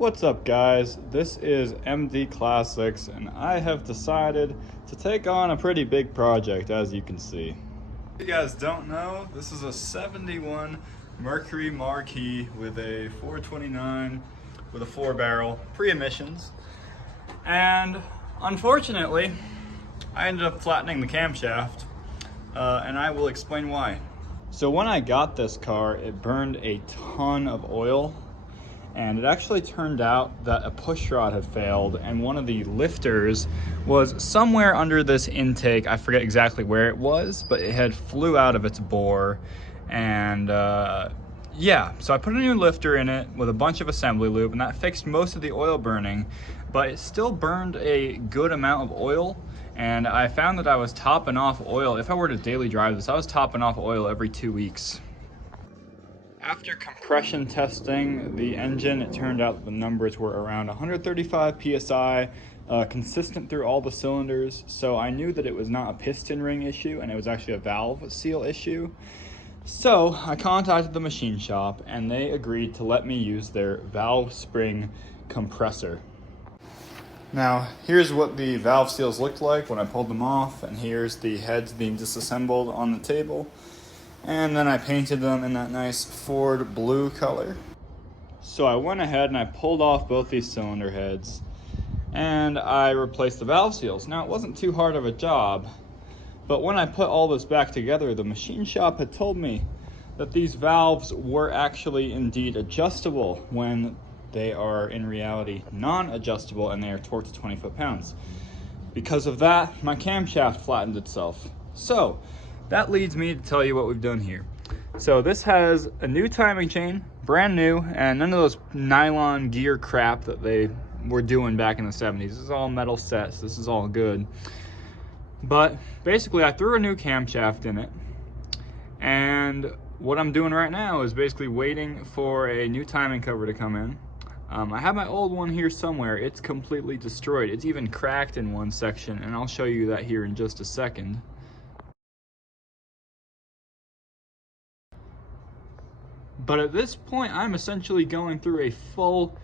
What's up, guys? This is MD Classics, and I have decided to take on a pretty big project, as you can see. If you guys don't know, this is a 71 Mercury Marquee with a 429 with a 4-barrel, pre-emissions. And unfortunately, I ended up flattening the camshaft, and I will explain why. So when I got this car, it burned a ton of oil. And it actually turned out that a push rod had failed, and one of the lifters was somewhere under this intake. I forget exactly where it was, but it had flew out of its bore. And yeah, so I put a new lifter in it with a bunch of assembly lube, and that fixed most of the oil burning, but it still burned a good amount of oil. And I found that I was topping off oil. If I were to daily drive this, I was topping off oil every 2 weeks. After compression testing the engine, it turned out that the numbers were around 135 psi, consistent through all the cylinders. So I knew that it was not a piston ring issue, and it was actually a valve seal issue. So I contacted the machine shop, and they agreed to let me use their valve spring compressor. Now, here's what the valve seals looked like when I pulled them off, and here's the heads being disassembled on the table. And then I painted them in that nice Ford blue color. So I went ahead and I pulled off both these cylinder heads, and I replaced the valve seals. Now, it wasn't too hard of a job, but when I put all this back together, the machine shop had told me that these valves were actually indeed adjustable when they are in reality non-adjustable, and they are torqued to 20 foot-pounds. Because of that, my camshaft flattened itself. So that leads me to tell you what we've done here. So this has a new timing chain, brand new, and none of those nylon gear crap that they were doing back in the 70s. This is all metal sets, this is all good. But basically I threw a new camshaft in it, and what I'm doing right now is basically waiting for a new timing cover to come in. I have my old one here somewhere. It's completely destroyed. It's even cracked in one section, and I'll show you that here in just a second. But at this point, I'm essentially going through a full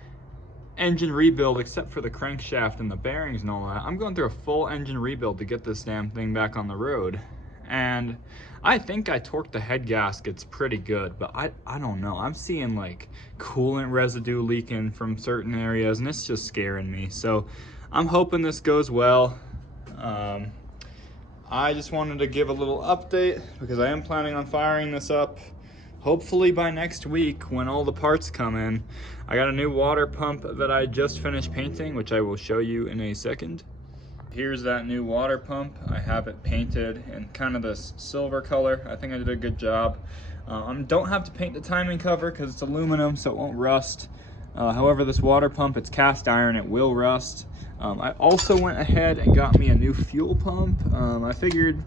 engine rebuild, except for the crankshaft and the bearings and all that. I'm going through a full engine rebuild to get this damn thing back on the road. And I think I torqued the head gaskets pretty good, but I don't know. I'm seeing like coolant residue leaking from certain areas, and it's just scaring me. So I'm hoping this goes well. I just wanted to give a little update because I am planning on firing this up hopefully by next week when all the parts come in. I got a new water pump that I just finished painting, which I will show you in a second. Here's that new water pump. I have it painted in kind of this silver color. I think I did a good job. Don't have to paint the timing cover because it's aluminum, so it won't rust. However, this water pump, it's cast iron, it will rust. I also went ahead and got me a new fuel pump. I figured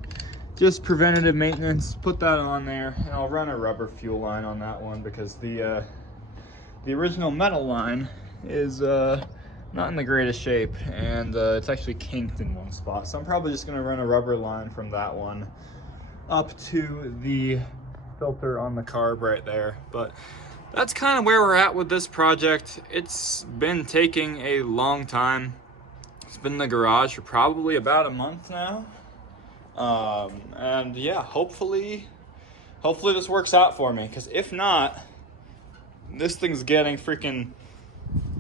just preventative maintenance, put that on there, and I'll run a rubber fuel line on that one because the original metal line is not in the greatest shape, and it's actually kinked in one spot. So I'm probably just gonna run a rubber line from that one up to the filter on the carb right there. But that's kind of where we're at with this project. It's been taking a long time. It's been in the garage for probably about a month now. And yeah, hopefully this works out for me, because if not, this thing's getting freaking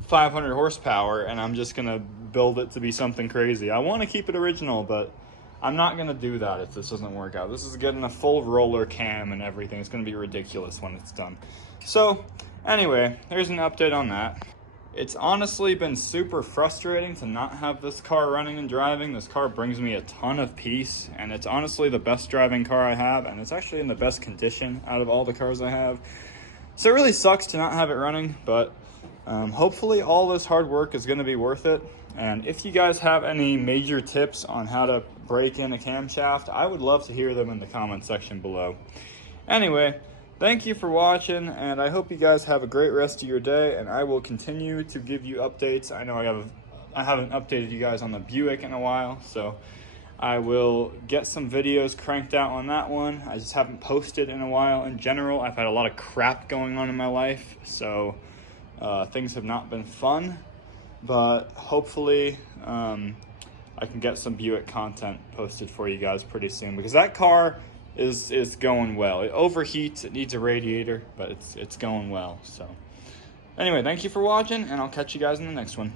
500 horsepower, and I'm just gonna build it to be something crazy. I want to keep it original, but I'm not gonna do that if this doesn't work out. This is getting a full roller cam and everything. It's gonna be ridiculous when it's done. So anyway, there's an update on that. It's honestly been super frustrating to not have this car running and driving. This car brings me a ton of peace, and it's honestly the best driving car I have, and it's actually in the best condition out of all the cars I have. So it really sucks to not have it running, but hopefully all this hard work is going to be worth it. And if you guys have any major tips on how to break in a camshaft, I would love to hear them in the comment section below. Anyway, thank you for watching, and I hope you guys have a great rest of your day, and I will continue to give you updates. I know I haven't updated you guys on the Buick in a while, so I will get some videos cranked out on that one. I just haven't posted in a while. In general, I've had a lot of crap going on in my life, so Things have not been fun, but hopefully I can get some Buick content posted for you guys pretty soon, because that car is going well. It overheats, it needs a radiator, but it's going well. So anyway, thank you for watching, and I'll catch you guys in the next one.